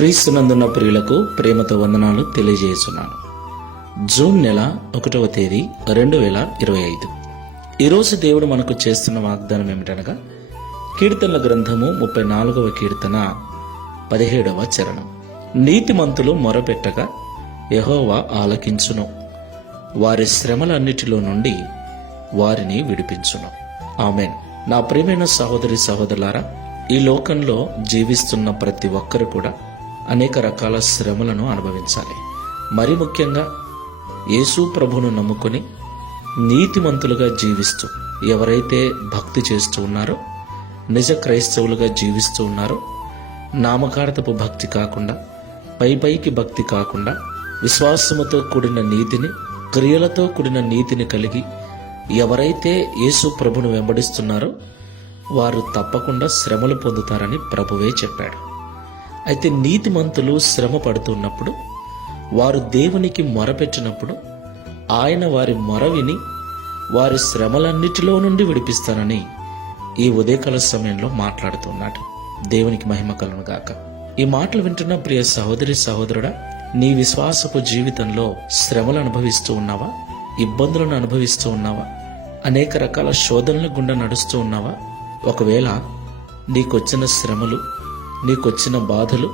క్రీస్తునందున్న ప్రియులకు ప్రేమతో వందనాలు తెలియజేస్తున్నాను. జూన్ నెల 1వ తేదీ 2025. ఈరోజు దేవుడు మనకు చేస్తున్న వాగ్దానం ఏమిటనగా కీర్తనల గ్రంథము 34వ కీర్తన 17వ చరణం. నీతిమంతులు మొరపెట్టగా యెహోవా ఆలకించును, వారి శ్రమలన్నిటిలో నుండి వారిని విడిపించును. ఆమేన్. నా ప్రియమైన సహోదరి సహోదరులారా, ఈ లోకంలో జీవిస్తున్న ప్రతి ఒక్కరు కూడా అనేక రకాల శ్రమలను అనుభవించాలి. మరి ముఖ్యంగా యేసు ప్రభువును నమ్ముకొని నీతిమంతులుగా జీవిస్తూ ఎవరైతే భక్తి చేస్తూ ఉన్నారో, నిజ క్రైస్తవులుగా జీవిస్తూ ఉన్నారో, నామకార్థపు భక్తి కాకుండా, పైకి భక్తి కాకుండా, విశ్వాసముతో కూడిన నీతిని, క్రియలతో కూడిన నీతిని కలిగి ఎవరైతే యేసు ప్రభువును వెంబడిస్తున్నారో వారు తప్పకుండా శ్రమలు పొందుతారని ప్రభువే చెప్పాడు. అయితే నీతిమంతులు శ్రమ పడుతున్నప్పుడు, వారు దేవునికి మొరపెట్టినప్పుడు ఆయన వారి మొర విని వారి శ్రమలన్నిటిలో నుండి విడిపిస్తానని ఈ ఉదయకాల సమయంలో మాట్లాడుతున్నాడు. దేవునికి మహిమ కలుగును గాక. ఈ మాటలు వింటున్న ప్రియ సహోదరి సహోదరుడా, నీ విశ్వాసపు జీవితంలో శ్రమలు అనుభవిస్తూ ఉన్నావా? ఇబ్బందులను అనుభవిస్తూ ఉన్నావా? అనేక రకాల శోధనల గుండా నడుస్తూ ఉన్నావా? ఒకవేళ నీకొచ్చిన శ్రమలు, నీకొచ్చిన బాధలు,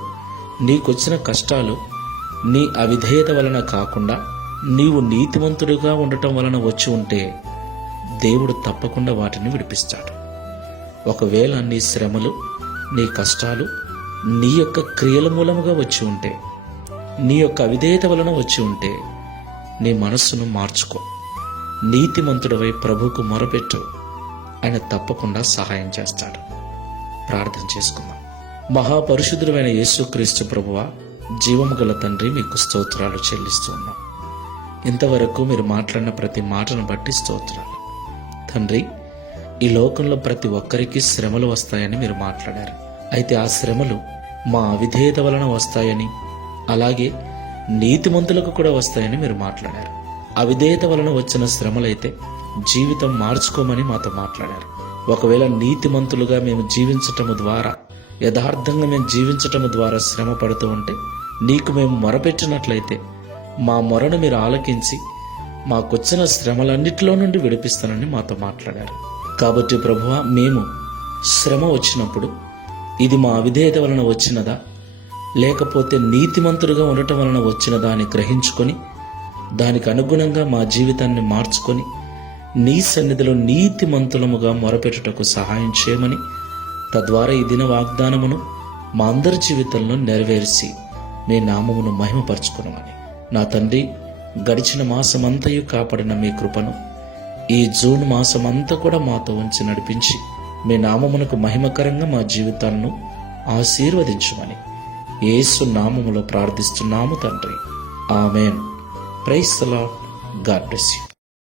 నీకొచ్చిన కష్టాలు నీ అవిధేయత వలన కాకుండా నీవు నీతిమంతుడిగా ఉండటం వలన వచ్చి ఉంటే దేవుడు తప్పకుండా వాటిని విడిపిస్తాడు. ఒకవేళ నీ శ్రమలు, నీ కష్టాలు నీ యొక్క క్రియల మూలముగా వచ్చి ఉంటే, నీ యొక్క అవిధేయత వలన వచ్చి ఉంటే నీ మనస్సును మార్చుకో. నీతిమంతుడివై ప్రభువుకు మొరపెట్టు, ఆయన తప్పకుండా సహాయం చేస్తాడు. ప్రార్థన చేసుకుందాం. మహాపరిశుద్ధుడైన యేసుక్రీస్తు ప్రభువా, జీవము గల తండ్రి, మీకు స్తోత్రాలు చెల్లిస్తూ ఉన్నాం. ఇంతవరకు మీరు మాట్లాడిన ప్రతి మాటను బట్టి స్తోత్రాలు తండ్రి. ఈ లోకంలో ప్రతి ఒక్కరికి శ్రమలు వస్తాయని మీరు మాట్లాడారు. అయితే ఆ శ్రమలు మా అవిధేయత వలన వస్తాయని, అలాగే నీతిమంతులకు కూడా వస్తాయని మీరు మాట్లాడారు. అవిధేయత వలన వచ్చిన శ్రమలైతే జీవితం మార్చుకోమని మాతో మాట్లాడారు. ఒకవేళ నీతిమంతులుగా మేము జీవించటము ద్వారా, యథార్థంగా మేము జీవించటము ద్వారా శ్రమ పడుతూ ఉంటే, నీకు మేము మొరపెట్టినట్లయితే మా మొరను మీరు ఆలకించి మాకొచ్చిన శ్రమలన్నిటిలో నుండి విడిపిస్తానని మాతో మాట్లాడారు. కాబట్టి ప్రభువా, మేము శ్రమ వచ్చినప్పుడు ఇది మా అవిధేయత వలన వచ్చినదా, లేకపోతే నీతిమంతులుగా ఉండటం వలన వచ్చినదా అని గ్రహించుకొని దానికి అనుగుణంగా మా జీవితాన్ని మార్చుకొని నీ సన్నిధిలో నీతిమంతులముగా మొరపెట్టుటకు సహాయం చేయమని, తద్వారా ఈ దిన వాగ్దానమును మా అందరి జీవితంలో నెరవేర్చి మీ నామమును మహిమపరచుకునమని. నా తండ్రి, గడిచిన మాసమంతయు కాపాడిన మీ కృపను ఈ జూన్ మాసమంతా కూడా మాతో ఉంచి నడిపించి మీ నామమునకు మహిమకరంగా మా జీవితాలను ఆశీర్వదించమని యేసు నామములో ప్రార్థిస్తున్నాము తండ్రి. ఆమేన్. Praise the lord. God bless you.